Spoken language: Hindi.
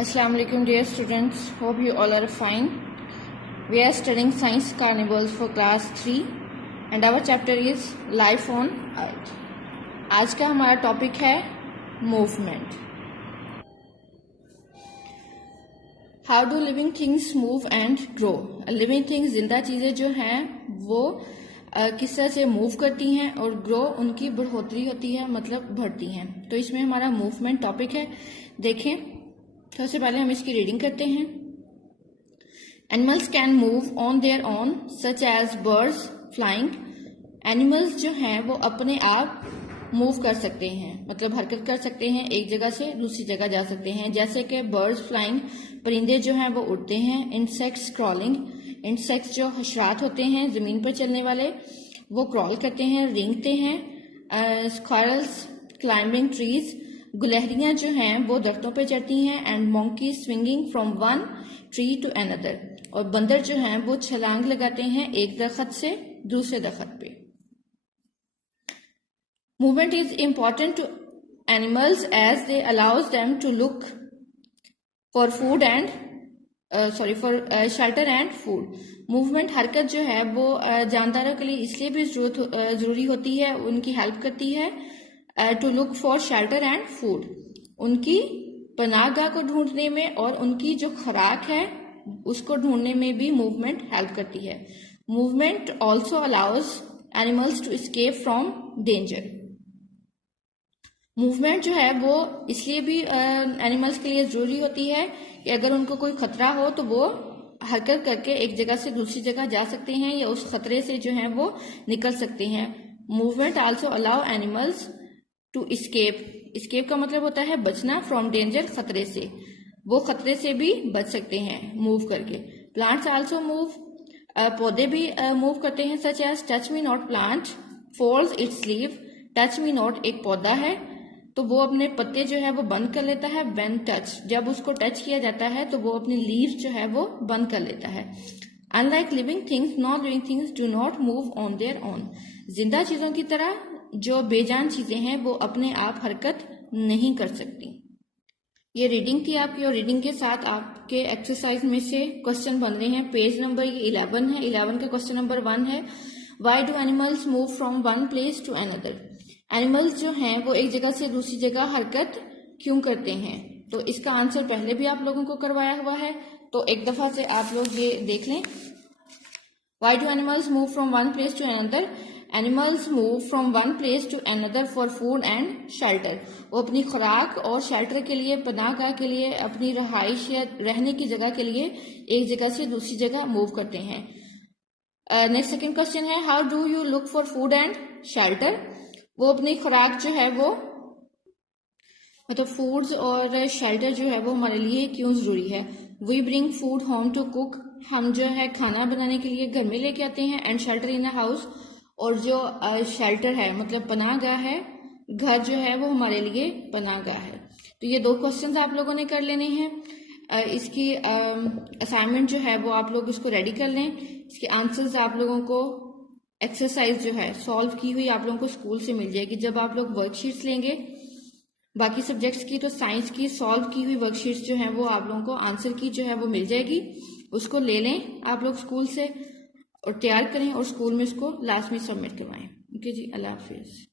Assalamu alaikum dear students, hope you all are fine. We are studying Science Carnivals for class 3 and our chapter is Life on Earth. आज का हमारा टॉपिक है movement. How do living things move and grow. Living things जिंदा चीज़ें जो हैं वो किस तरह से मूव करती हैं और ग्रो उनकी बढ़ोतरी होती है, मतलब बढ़ती हैं. तो इसमें हमारा मूवमेंट टॉपिक है. देखें, सबसे पहले हम इसकी रीडिंग करते हैं. Animals can move on their own such as birds flying. Animals जो हैं वो अपने आप मूव कर सकते हैं, मतलब हरकत कर सकते हैं, एक जगह से दूसरी जगह जा सकते हैं. जैसे कि बर्ड्स फ्लाइंग, परिंदे जो हैं वो उड़ते हैं. इंसेक्ट्स क्रॉलिंग, इंसेक्ट्स जो हशरात होते हैं ज़मीन पर चलने वाले, वो क्रॉल करते हैं, रेंगते हैं. स्क्वायरल्स क्लाइंबिंग ट्रीज, गुलहरियां जो हैं वो दरख्तों पे चढ़ती हैं. And monkey swinging from one tree to another, और बंदर जो हैं वो छलांग लगाते हैं एक दरख्त से दूसरे दरख्त पे. Movement is important to animals as they allows them to look for food and for shelter and food. Movement, हरकत जो है वो जानदारों के लिए इसलिए भी जरूरी होती है, उनकी हेल्प करती है to look for shelter and food, उनकी पनाहगाह को ढूंढने में और उनकी जो खुराक है उसको ढूंढने में भी मूवमेंट हेल्प करती है. Movement also allows animals to escape from danger. Movement जो है वो इसलिए भी एनिमल्स के लिए जरूरी होती है कि अगर उनको कोई खतरा हो तो वो हरकत करके एक जगह से दूसरी जगह जा सकते हैं या उस खतरे से जो है वो निकल सकते हैं. Movement also allow animals to escape. Escape का मतलब होता है बचना, फ्रॉम डेंजर, खतरे से. वो खतरे से भी बच सकते हैं मूव करके. प्लांट्स आल्सो मूव, पौधे भी मूव करते हैं. Such as touch me not plant folds its leave. Touch me not एक पौधा है तो वो अपने पत्ते जो है वो बंद कर लेता है. व्हेन टच, जब उसको टच किया जाता है तो वो अपने लीव्स जो है वो बंद कर लेता है. Unlike living things, non living things do not move on their own. जिंदा चीजों की तरह जो बेजान चीजें हैं वो अपने आप हरकत नहीं कर सकती. ये रीडिंग थी आपकी, और रीडिंग के साथ आपके एक्सरसाइज में से क्वेश्चन बन रहे हैं. पेज नंबर 11 है. 11 का क्वेश्चन नंबर 1 है, why do animals move from one place to another. Animals जो हैं वो एक जगह से दूसरी जगह हरकत क्यों करते हैं. तो इसका आंसर पहले भी आप लोगों को करवाया हुआ है, तो एक दफा से आप लोग ये देख लें. Why do animals move from one place to another. Animals move from one place to another for food and shelter. वो अपनी खुराक और शेल्टर के लिए, पनाहगाह के लिए, अपनी रहाइश या रहने की जगह के लिए एक जगह से दूसरी जगह मूव करते हैं. नेक्स्ट सेकंड क्वेश्चन है, how do you look for food and shelter. वो अपनी खुराक जो है वो, मतलब फूड्स और शेल्टर जो है वो हमारे लिए क्यों जरूरी है. We bring food home to cook. हम जो है खाना बनाने के लिए घर में लेके आते हैं. And shelter in a house, और जो शेल्टर है मतलब पनाहगाह है, घर जो है वो हमारे लिए पनाहगाह है. तो ये 2 क्वेश्चंस आप लोगों ने कर लेने हैं. इसकी असाइनमेंट जो है वो आप लोग इसको रेडी कर लें. इसके आंसर्स आप लोगों को एक्सरसाइज जो है सॉल्व की हुई आप लोगों को स्कूल से मिल जाएगी. जब आप लोग वर्कशीट्स लेंगे बाकी सब्जेक्ट्स की, तो साइंस की सॉल्व की हुई वर्कशीट्स जो है वो आप लोगों को आंसर की जो है वो मिल जाएगी. उसको ले लें आप लोग स्कूल से और तैयार करें और स्कूल में इसको लास्ट में सबमिट करवाएं. ओके जी, अल्लाह हाफिज.